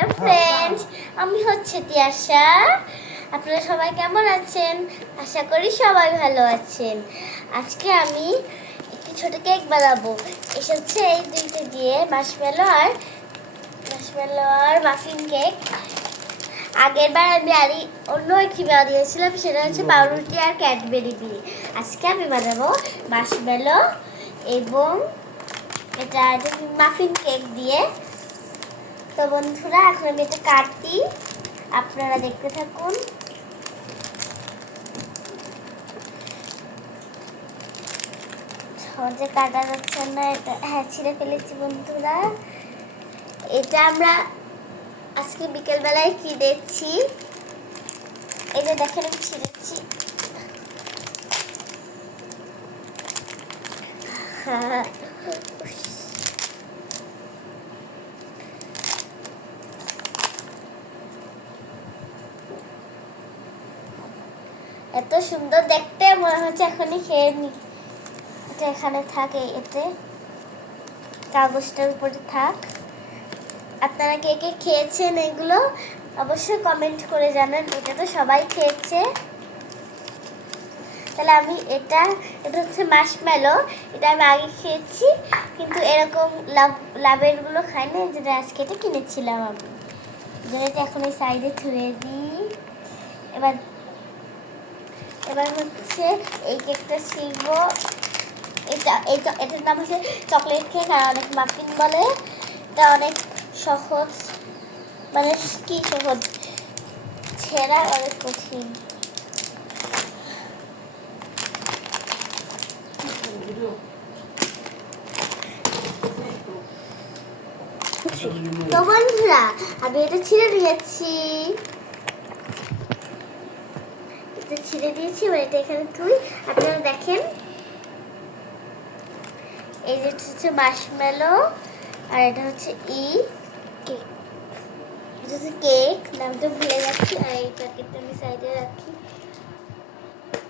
Hello friends, আমি হচ্ছে তিয়াশা। আপনারা সবাই কেমন আছেন? আশা করি সবাই ভালো আছেন। আজকে আমি একটি ছোট কেক বানাবো। এসেছে এই দুইটা দিয়ে মার্শমেলো আর মাফিন কেক। আগের বার আমি অন্য একটি বানিয়েছিলাম, সেটা হচ্ছে পাউরুটি আর ক্যাডবেরি দিয়ে। আজকে আমি বানাবো মার্শমেলো এবং এটা মাফিন কেক দিয়ে। তো বন্ধুরা, এখন আমি এটা কাটি, আপনারা দেখতে থাকুন। সহজে কাটা যাচ্ছে না, এটা ছিঁড়ে ফেলেছি বন্ধুরা। এটা আমরা আজকে বিকেলবেলায় কিনেছি। এই যে দেখেন, আমি ছিঁড়েছি। এত সুন্দর দেখতে, মনে হচ্ছে এখনই খেয়ে নি। এটা এখানে থাকে, এতে কাগজটার উপরে থাক। আপনারা কে কে খেয়েছেন এগুলো অবশ্যই কমেন্ট করে জানান। এটা তো সবাই খেয়েছে। তাহলে আমি এটা হচ্ছে মার্শমেলো। এটা আমি আগে খেয়েছি, কিন্তু এরকম লাভেরগুলো খাই না, যেটা আজকে এটা কিনেছিলাম আমি। যেটা এখন এই সাইডে ছুঁড়ে দিই। এবার হচ্ছে এই কেকটা ছিলব। এটার নাম হচ্ছে চকলেট কেক, আর অনেক মাফিন বলে। এটা অনেক সহজ, মানে কি সহজ, ছেঁড়া অনেক কঠিন। তো বন্ধুরা, আমি এটা ছিঁড়ে দিয়েছি। ছিঁড়ে দিয়েছি, এবার এটা এখানে তুই। আপনারা দেখেন, এই যে হচ্ছে মার্শমেলো, আর এটা হচ্ছে কেক। এটা হচ্ছে কেক, নামটা ভুলে যাচ্ছি। আর এই প্যাকেটটা আমি সাইডে রাখি।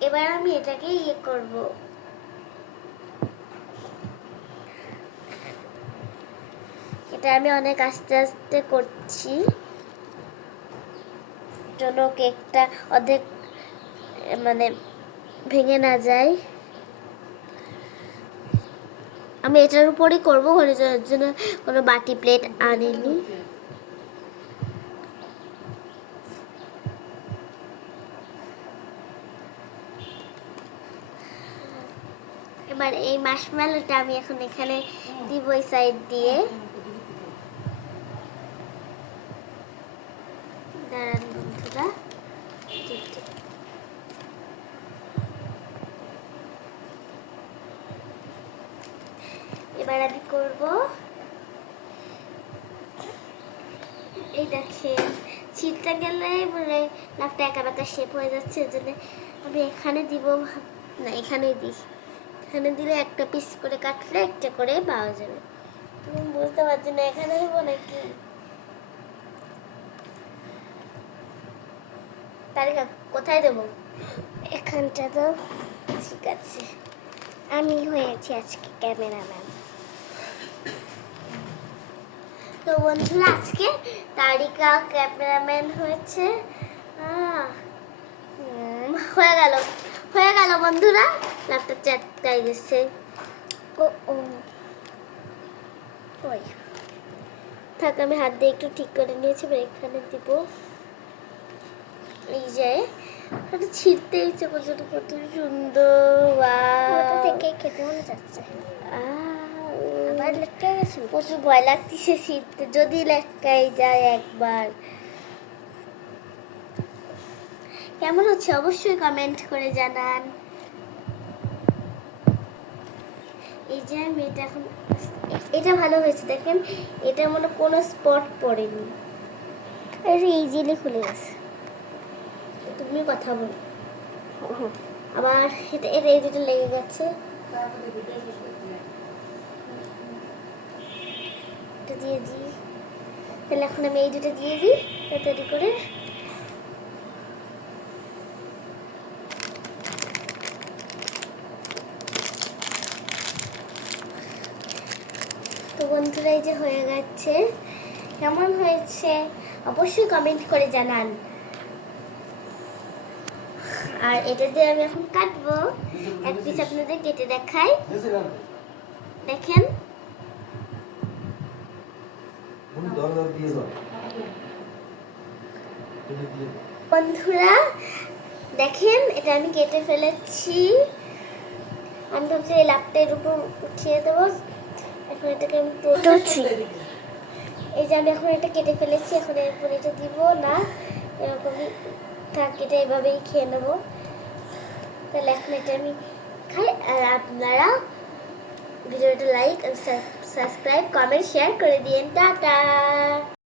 এবার আমি এটাকে করব। এটা আমি অনেক আস্তে আস্তে করছি, যেন কেকটা অর্ধেক মানে ভেঙে না যায়। আমি এটার উপরই করবো, জন্য কোনো বাটি প্লেট আনিনি। এবার এই মার্শমেলোটা আমি এখন এখানে দিব, এই সাইড দিয়ে। দাঁড়ান বন্ধুরা, এবার আমি করব। এই দেখেন, ছিটটা গেলে মানে লাভটা একা বেকা শেপ হয়ে যাচ্ছে। এর জন্য আমি এখানে দিব না, এখানেই দিই। এখানে দিলে একটা পিস করে কাটলে একটা করে পাওয়া যাবে। তুমি বুঝতে পারছি না, এখানে দেবো নাকি। তারিকা কোথায় দেবো? এখানটা তো ঠিক আছে। আমি হয়েছি আজকে ক্যামেরাম্যান। তো বন্ধুরা, আজকে তারিকা ক্যামেরাম্যান হয়েছে। হয়ে গেল বন্ধুরা, ল্যাপটপ চারটাই গেছে। ওই থাক, আমি হাত দিয়ে একটু ঠিক করে নিয়েছি। এখানে দিব। এই যে এটা ছিঁড়তে ইচ্ছে করছে, কত সুন্দর। থেকে খেতে মনে যাচ্ছে। প্রচুর ভয় লাগতেছে ছিঁড়তে, যদি লেটকাই যায় একবার। কেমন হচ্ছে অবশ্যই কমেন্ট করে জানান। এই যে আমি এটা এখন, এটা ভালো হয়েছে দেখেন, এটা মনে কোনো স্পট পড়েনি, এটা ইজিলি খুলে গেছে। তুমি কথা বলো। আবার এটা এই দুটো লেগে গেছে। এটা দিয়ে দিই। তাহলে এখন আমি এই দুটো দিয়ে দিই তৈরি করে। তো বন্ধুরা, এই যে হয়ে গেছে। কেমন হয়েছে অবশ্যই কমেন্ট করে জানান। আর এটা দিয়ে আমি এখন কাটবো। এক পিস আপনাদের কেটে দেখাই, দেখেন। বন্ধুরা দেখেন, এটা আমি কেটে ফেলেছি। আমি ভাবছি এই লাভটা এর উপর উঠিয়ে দেবো। এখন এটাকে আমি তুলছি। এই যে আমি এখন এটা কেটে ফেলেছি, এখন এরপর এটা দিব না, এরকমই থাক, এটা এভাবেই খেয়ে নেবো। তাহলে এখন এটা আমি খাই। আর আপনারা ভিডিওটা লাইক, সাবস্ক্রাইব, কমেন্ট, শেয়ার করে দিন। টাটা।